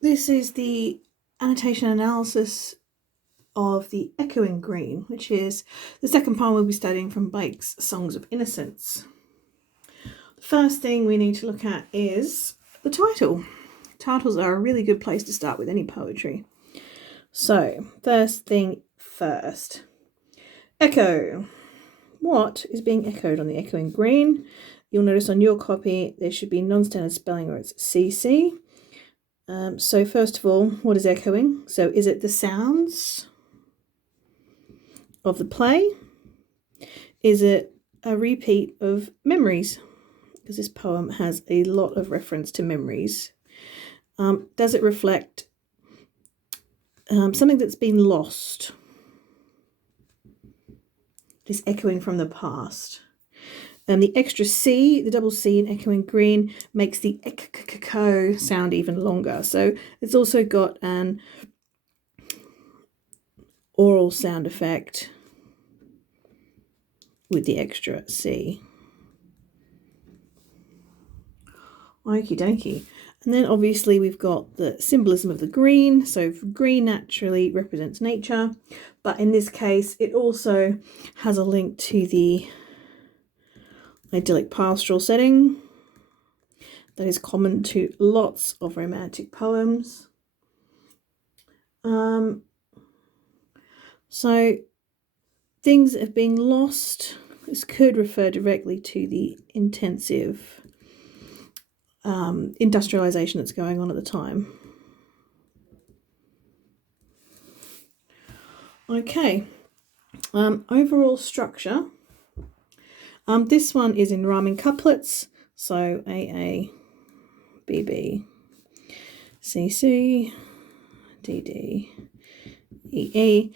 this is the annotation analysis of the Ecchoing Green, which is the second poem we'll be studying from Blake's Songs of Innocence. The first thing we need to look at is the title. Titles are a really good place to start with any poetry. So, first thing first. Echo. What is being echoed on the Ecchoing Green? You'll notice on your copy there should be non-standard spelling where it's CC. So first of all, what is echoing? So is it the sounds of the play? Is it a repeat of memories? Because this poem has a lot of reference to memories. Does it reflect something that's been lost? Is echoing from the past. The extra C, the double C in Ecchoing Green, makes the echo sound even longer. So it's also got an oral sound effect with the extra C. Okie dokie. And then obviously we've got the symbolism of the green. So green naturally represents nature, but in this case it also has a link to the idyllic pastoral setting that is common to lots of romantic poems. So things that have been lost, this could refer directly to the intensive industrialization that's going on at the time. Okay, overall structure. This one is in rhyming couplets, so AA, BB, CC, DD, EE.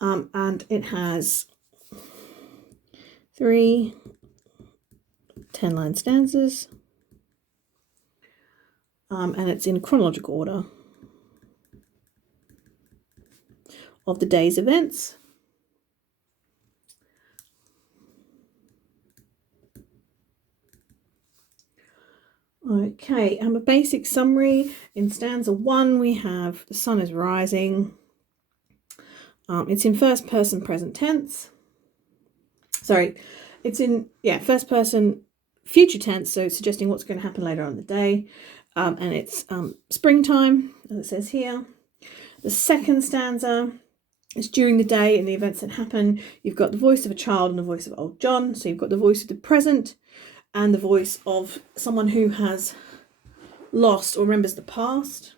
And it has 3 10-line stanzas, and it's in chronological order of the day's events. Okay, a basic summary. In stanza 1 we have the sun is rising. It's in first person present tense. Sorry, it's in first person future tense, so suggesting what's going to happen later on in the day. And it's springtime, as it says here. The second stanza is during the day and the events that happen. You've got the voice of a child and the voice of old John. So you've got the voice of the present and the voice of someone who has lost or remembers the past.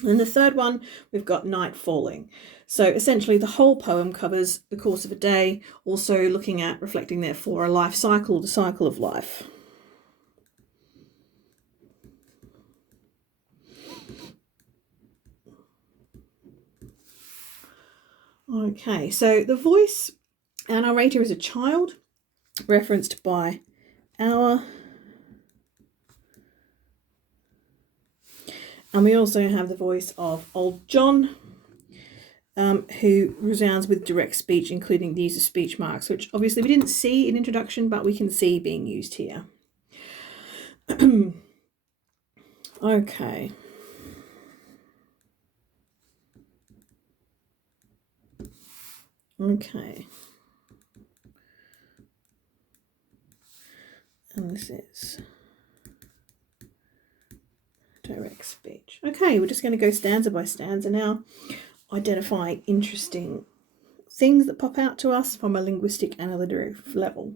And then the third one, we've got night falling. So essentially the whole poem covers the course of a day, also looking at, reflecting therefore, a life cycle, the cycle of life. Okay, so the voice, our narrator is a child, referenced by our. And we also have the voice of old John, who resounds with direct speech, including the use of speech marks, which obviously we didn't see in introduction, but we can see being used here. Okay. Okay. And this is direct speech. Okay, we're just going to go stanza by stanza now, identifying interesting things that pop out to us from a linguistic and alliterative level.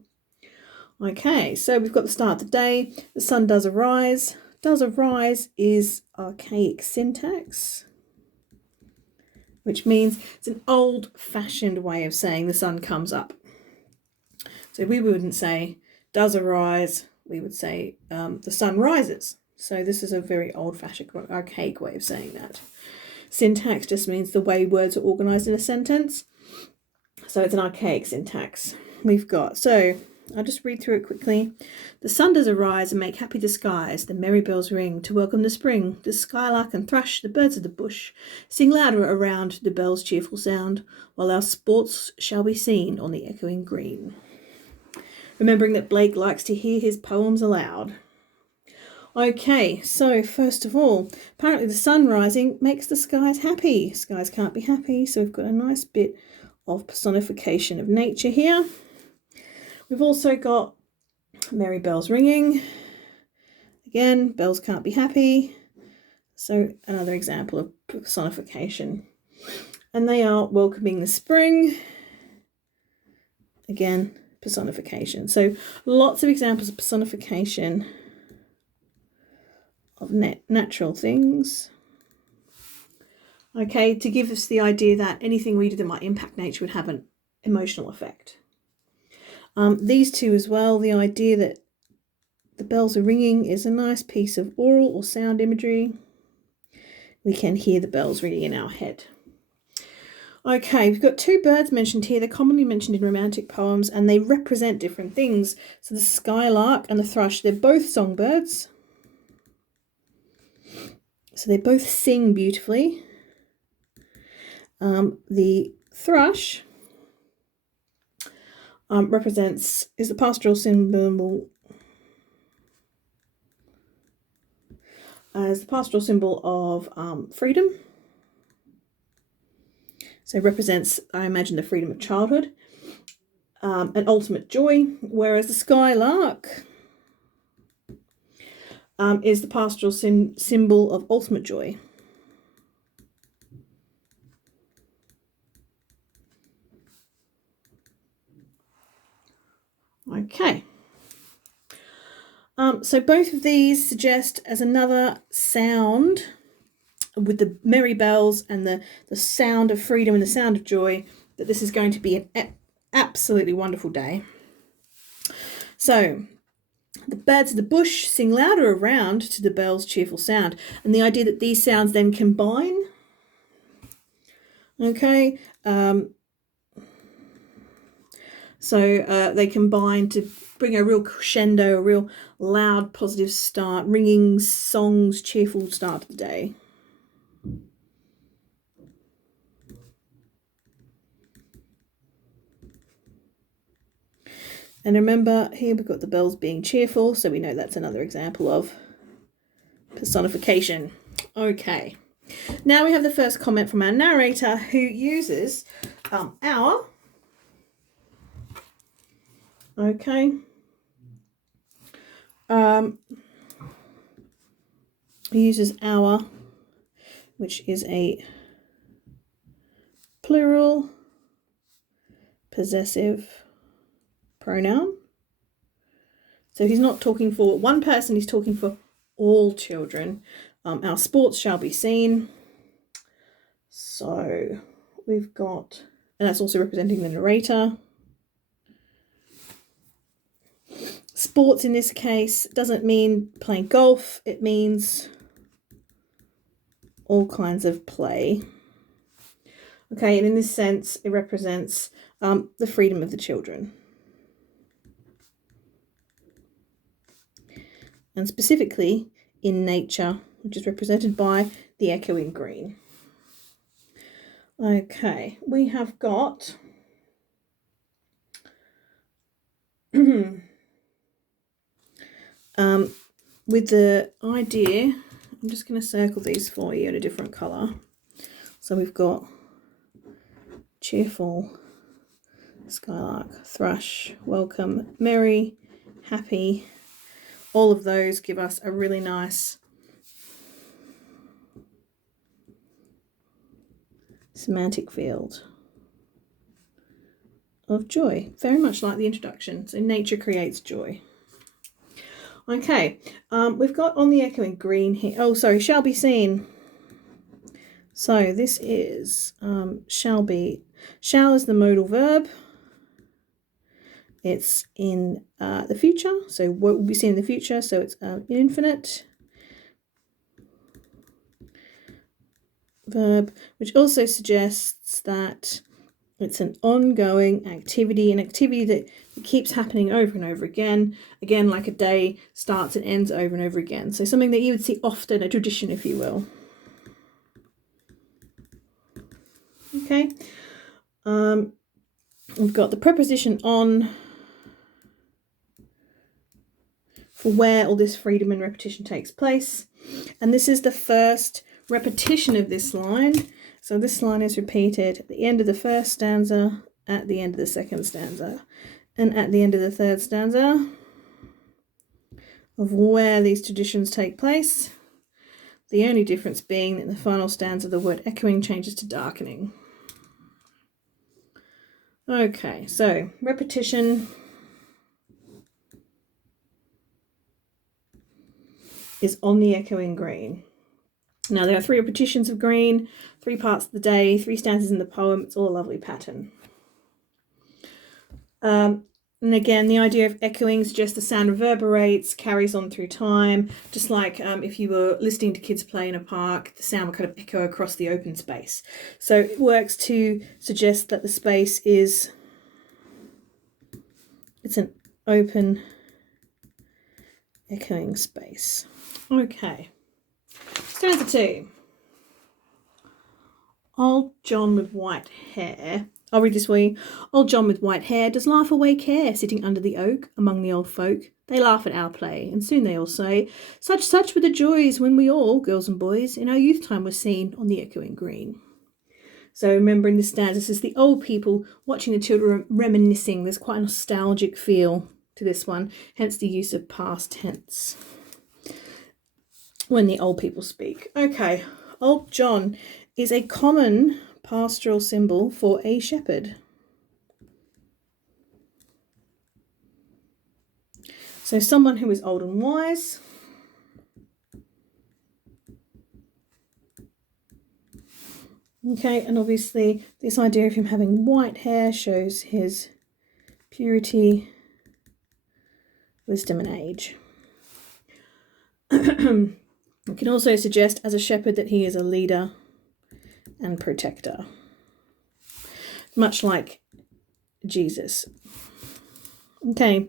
Okay, so we've got the start of the day. The sun does arise. Does arise is archaic syntax, which means it's an old-fashioned way of saying the sun comes up. So we wouldn't say does arise, we would say the sun rises. So this is a very old-fashioned, archaic way of saying that. Syntax just means the way words are organized in a sentence. So it's an archaic syntax. We've got, so I'll just read through it quickly. The sun does arise and make happy the skies. The merry bells ring to welcome the spring. The skylark and thrush, the birds of the bush, sing louder around the bells' cheerful sound, while our sports shall be seen on the echoing green. remembering that Blake likes to hear his poems aloud. Okay, so first of all, apparently the sun rising makes the skies happy. Skies can't be happy, so we've got a nice bit of personification of nature here. We've also got merry bells ringing. Again, bells can't be happy. So another example of personification. And they are welcoming the spring. Again, personification. So lots of examples of personification of natural things. Okay, to give us the idea that anything we do that might impact nature would have an emotional effect. These two as well, the idea that the bells are ringing is a nice piece of oral or sound imagery. We can hear the bells ringing in our head. Okay, we've got two birds mentioned here. They're commonly mentioned in romantic poems and they represent different things. So the skylark and the thrush, they're both songbirds. So they both sing beautifully. The thrush is the pastoral symbol as the pastoral symbol of freedom. So it represents, I imagine, the freedom of childhood, and ultimate joy, whereas the skylark is the pastoral symbol of ultimate joy. Okay. So both of these suggest as another sound with the merry bells and the sound of freedom and the sound of joy that this is going to be an absolutely wonderful day. So the birds of the bush sing louder around to the bells' cheerful sound, and the idea that these sounds then combine. Okay, so they combine to bring a real crescendo, a real loud, positive start, ringing songs, cheerful start to the day. And remember, here we've got the bells being cheerful, so we know that's another example of personification. Okay, now we have the first comment from our narrator who uses our. Okay. He uses our, which is a plural possessive pronoun. So he's not talking for one person, he's talking for all children. Our sports shall be seen. So we've got, and that's also representing the narrator. Sports in this case doesn't mean playing golf, it means all kinds of play. Okay, and in this sense, it represents the freedom of the children. And specifically in nature, which is represented by the Echoing Green. Okay, we have got with the idea, I'm just going to circle these for you in a different colour. So we've got cheerful, skylark, thrush, welcome, merry, happy. All of those give us a really nice semantic field of joy, very much like the introduction. So nature creates joy. Okay, we've got on the Echoing Green here, oh sorry, shall be seen. So this is shall be. Shall is the modal verb. It's in the future, so what will be seen in the future, so it's infinite verb, which also suggests that it's an ongoing activity, an activity that keeps happening over and over again, like a day starts and ends over and over again. So something that you would see often, a tradition, if you will. Okay, we've got the preposition on, for where all this freedom and repetition takes place. And this is the first repetition of this line. So this line is repeated at the end of the first stanza, at the end of the second stanza, and at the end of the third stanza of where these traditions take place. The only difference being that in the final stanza, the word echoing changes to darkening. Okay, so repetition is on the Echoing Green. Now there are 3 repetitions of green, 3 parts of the day, 3 stanzas in the poem. It's all a lovely pattern. And again, the idea of echoing suggests the sound reverberates, carries on through time, just like if you were listening to kids play in a park, the sound would kind of echo across the open space. So it works to suggest that the space it's an open, echoing space. Okay, stanza 2. Old John with white hair. I'll read this for you. Old John with white hair does laugh away care, sitting under the oak among the old folk. They laugh at our play, and soon they all say, such were the joys when we all, girls and boys, in our youth time were seen on the Echoing Green. So remember in this stanza, this is the old people watching the children reminiscing. There's quite a nostalgic feel to this one, hence the use of past tense when the old people speak. Okay, Old John is a common pastoral symbol for a shepherd. So someone who is old and wise. Okay, and obviously this idea of him having white hair shows his purity, wisdom and age. It can also suggest as a shepherd that he is a leader and protector, much like Jesus. Okay,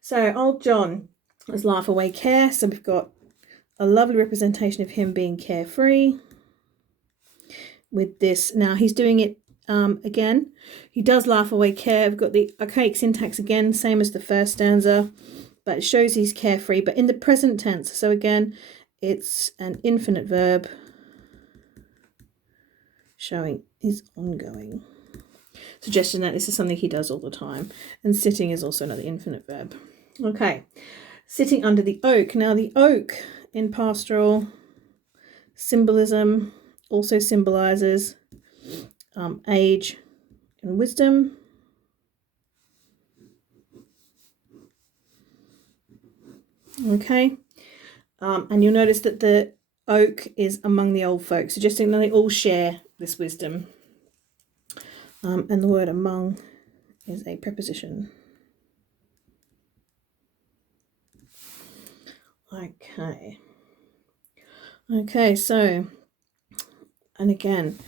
so Old John is laugh away care. So we've got a lovely representation of him being carefree with this. Now he's doing it again. He does laugh away care. We've got the archaic syntax again, same as the first stanza, but it shows he's carefree, but in the present tense. So again, it's an infinite verb showing his ongoing, suggesting that this is something he does all the time. And sitting is also another infinite verb. Okay, sitting under the oak. Now the oak in pastoral symbolism also symbolizes age and wisdom. Okay, and you'll notice that the oak is among the old folk, suggesting that they all share this wisdom. And the word among is a preposition. Okay, so, and again,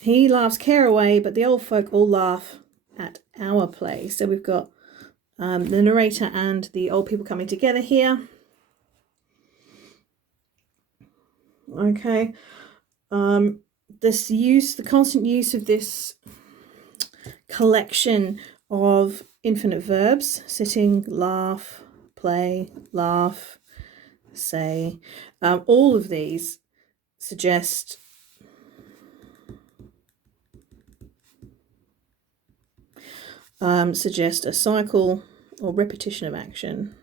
he laughs care away, but the old folk all laugh at our play. So we've got the narrator and the old people coming together here. Okay, the constant use of this collection of infinite verbs, sitting, laugh, play, laugh, say, all of these suggest a cycle or repetition of action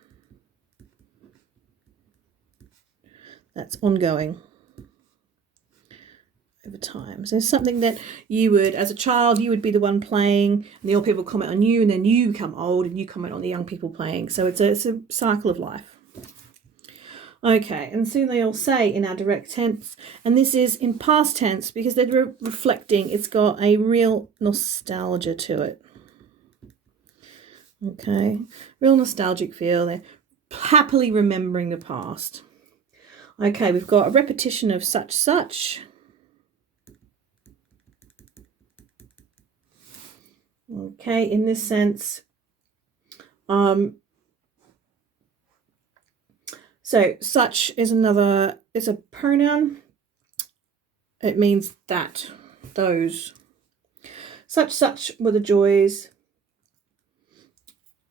that's ongoing over time. So it's something that you would, as a child, you would be the one playing, and the old people comment on you, and then you become old and you comment on the young people playing. So it's a cycle of life. Okay, and soon they all say in our direct tense, and this is in past tense because they're reflecting, it's got a real nostalgia to it. Okay, real nostalgic feel, they're happily remembering the past. Okay, we've got a repetition of such. Okay, in this sense, so such is a pronoun. It means that, those. Such were the joys.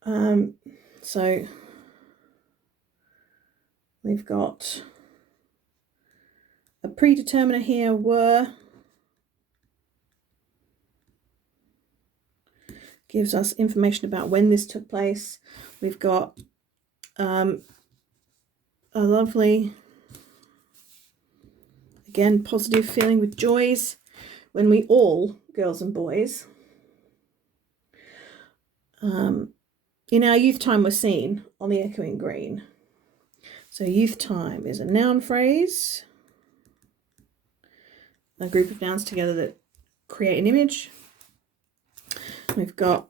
So We've got a predeterminer here, were. Gives us information about when this took place. We've got a lovely, again, positive feeling with joys when we all, girls and boys, in our youth time were seen on the Echoing Green. So youth time is a noun phrase, a group of nouns together that create an image. We've got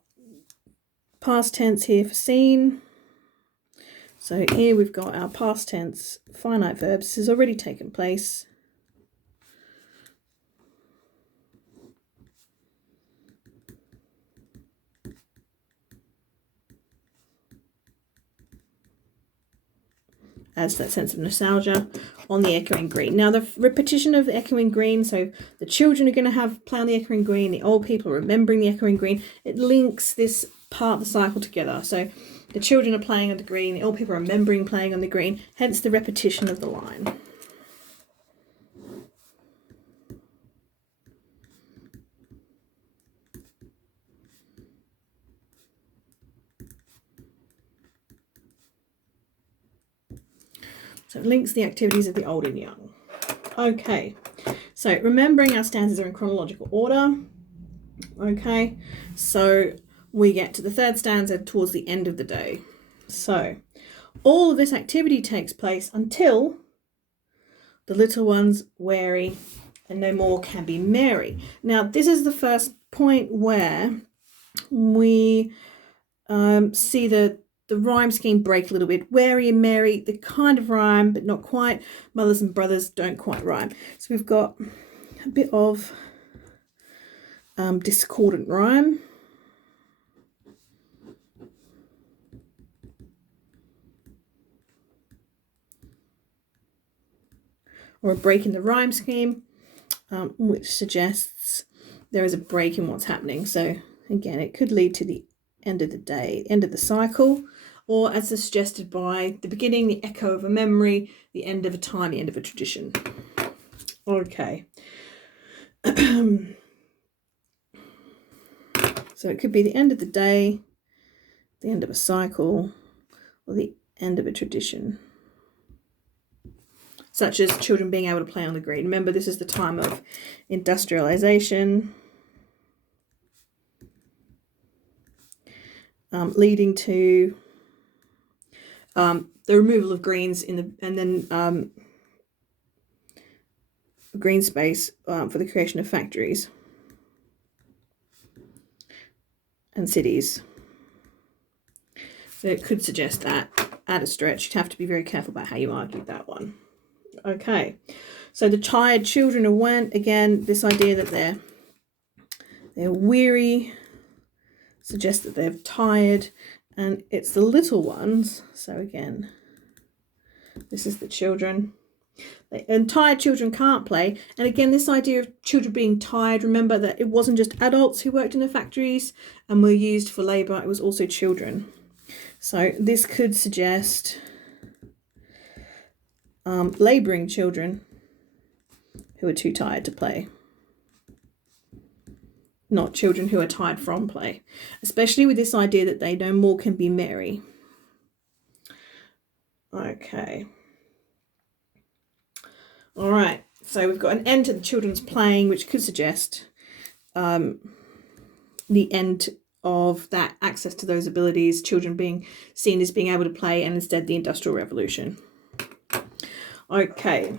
past tense here for seen. So here we've got our past tense finite verbs. This has already taken place. Adds that sense of nostalgia on the Echoing Green. Now the repetition of the Echoing Green, so the children are going to have play on the Echoing Green, the old people are remembering the Echoing Green. It links this part of the cycle together. So the children are playing on the green, the old people are remembering playing on the green, hence the repetition of the line. So it links the activities of the old and young. Okay, so remembering our stanzas are in chronological order. Okay, so we get to the third stanza towards the end of the day. So all of this activity takes place until the little ones weary and no more can be merry. Now this is the first point where we see the rhyme scheme break a little bit. Weary and merry, they kind of rhyme, but not quite. Mothers and brothers don't quite rhyme. So we've got a bit of discordant rhyme. Or a break in the rhyme scheme, which suggests there is a break in what's happening. So again, it could lead to the end of the day, end of the cycle, or as suggested by the beginning, the echo of a memory, the end of a time, the end of a tradition. Okay. So it could be the end of the day, the end of a cycle, or the end of a tradition. Such as children being able to play on the green. Remember, this is the time of industrialization, leading to the removal of greens and then green space for the creation of factories and cities. So it could suggest that at a stretch. You'd have to be very careful about how you argue that one. Okay, so the tired children are went again. This idea that they're weary suggests that they're tired, and it's the little ones. So again, this is the children. And tired children can't play. And again, this idea of children being tired, remember that it wasn't just adults who worked in the factories and were used for labour, it was also children. So this could suggest labouring children who are too tired to play. Not children who are tired from play. Especially with this idea that they no more can be merry. Okay. All right, so we've got an end to the children's playing, which could suggest the end of that access to those abilities, children being seen as being able to play, and instead the Industrial Revolution. Okay,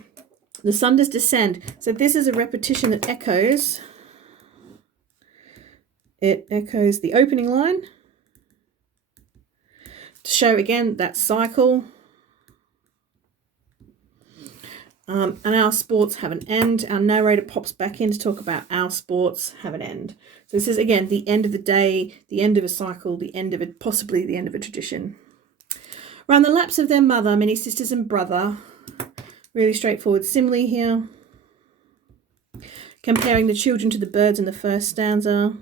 the sun does descend. So this is a repetition that echoes. It echoes the opening line to show again that cycle. And our sports have an end. Our narrator pops back in to talk about our sports have an end. So this is again the end of the day, the end of a cycle, the end of it, possibly the end of a tradition. Around the laps of their mother, many sisters and brother. Really straightforward simile here. Comparing the children to the birds in the first stanza.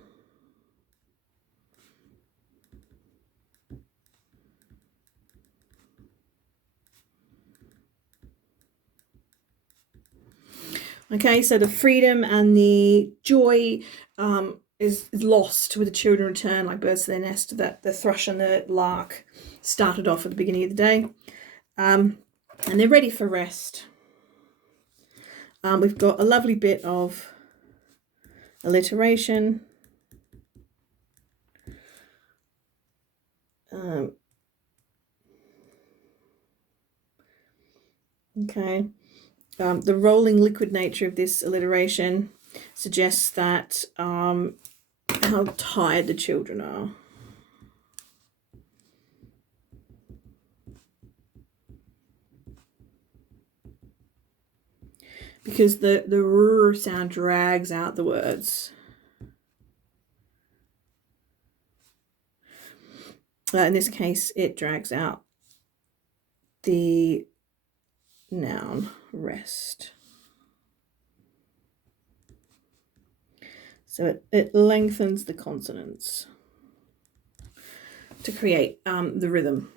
Okay, so the freedom and the joy is lost with the children return like birds to their nest. That the thrush and the lark started off at the beginning of the day, and they're ready for rest. We've got a lovely bit of alliteration. Okay. The rolling liquid nature of this alliteration suggests that how tired the children are. Because the r sound drags out the words. In this case, it drags out the noun rest. So it lengthens the consonants to create the rhythm.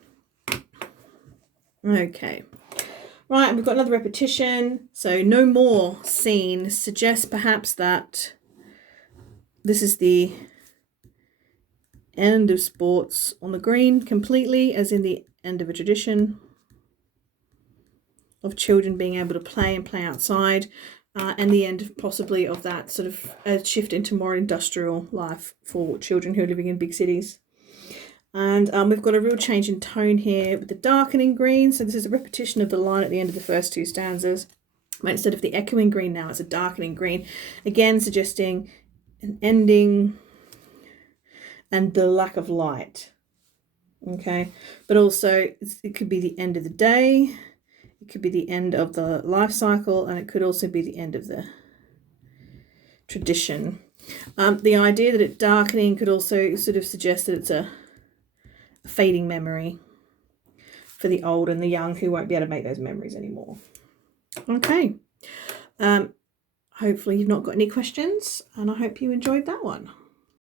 Okay. Right, and we've got another repetition. So no more seen suggests perhaps that this is the end of sports on the green completely, as in the end of a tradition of children being able to play and play outside, and the end possibly of that sort of a shift into more industrial life for children who are living in big cities. And we've got a real change in tone here with the darkening green. So this is a repetition of the line at the end of the first two stanzas. But instead of the echoing green now, it's a darkening green. Again, suggesting an ending and the lack of light. Okay, but also it could be the end of the day. It could be the end of the life cycle, and it could also be the end of the tradition. The idea that it's darkening could also sort of suggest that it's a fading memory for the old and the young who won't be able to make those memories anymore. Okay. Hopefully you've not got any questions, and I hope you enjoyed that one.